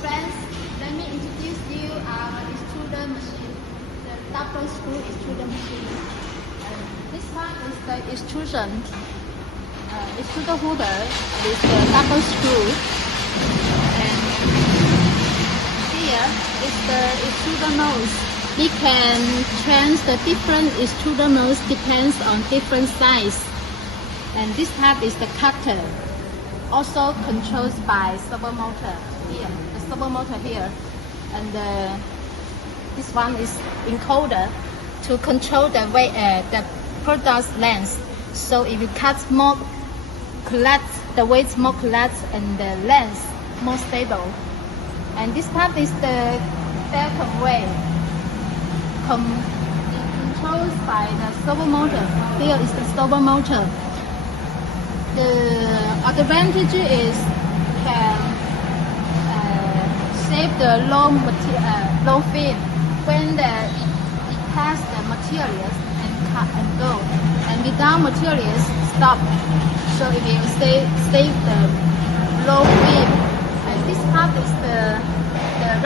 friends, let me introduce you our extruder machine, the double screw extruder machine. This one is the extrusion extruder holder with the double screw, and here is the extruder nose. We can change the different extruder nose depends on different size. And this type is the cutter, also controlled by servo motor here. The servo motor here, and this one is encoder to control the weight, the product's length. So if you cut more collapse, the weight more collapse and the length more stable. And this part is the vacuum weight, controlled by the servo motor. Here is the servo motor. The advantage is can save the low feed when it has the materials and cut and go, and without materials stop. So it will save the low feed. And this part is the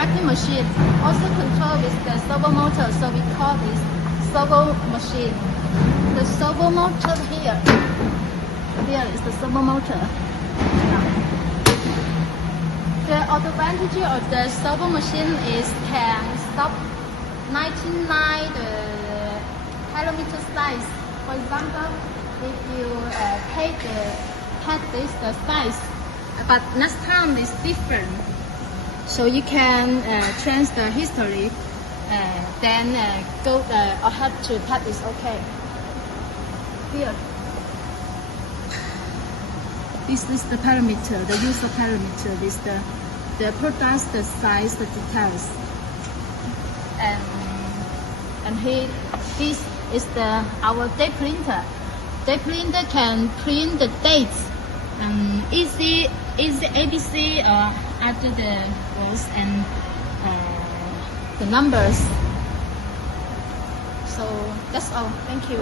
racking machine, also controlled with the servo motor. So we call this servo machine. The servo motor here. Here is the servo motor. The advantage of the servo machine is can stop 99 kilometer size. For example, if you take this size, but next time is different. So you can change the history, then go ahead to cut is okay. Here. This is the parameter, the user parameter. This the products, the size, the details, and here this is our day printer. Day printer can print the dates, easy ABC after the words and the numbers. So that's all. Thank you.